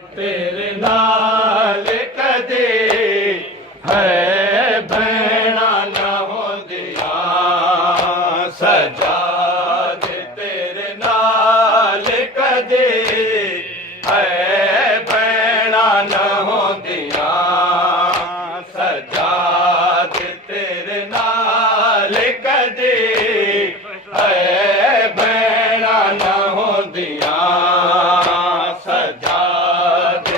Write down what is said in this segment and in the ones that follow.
तेरे नाल कदे है भैणा न होंदिया सजाद तेरे नाल कदे है भैणा न होंदिया सजाद तेरे नाल कदे है भैणा न होंदिया सजाद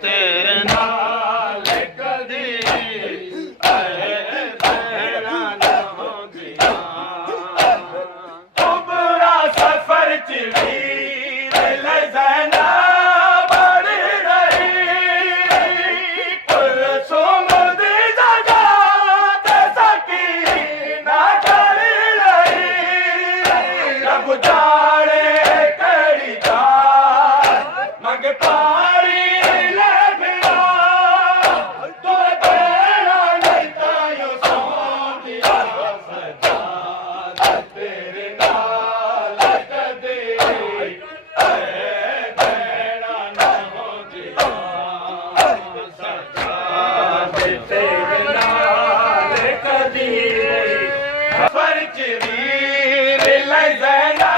तेरे नाल कदी भैणा न होंदिया उबरा सफर च वीर लज़ैना बड़ी रही कुलसुम दी जगह ते सकीना खड़ी रही रब जाने कड़ी मंग पारी ले बिना तोरे भैणा नहीं तायो सोंदिया सजाद तेरे नाल कदे भैणा न होंदिया सजाद तेरे नाल कदी फर्ज वीर लज़ैना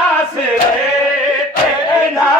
आसरे ते ना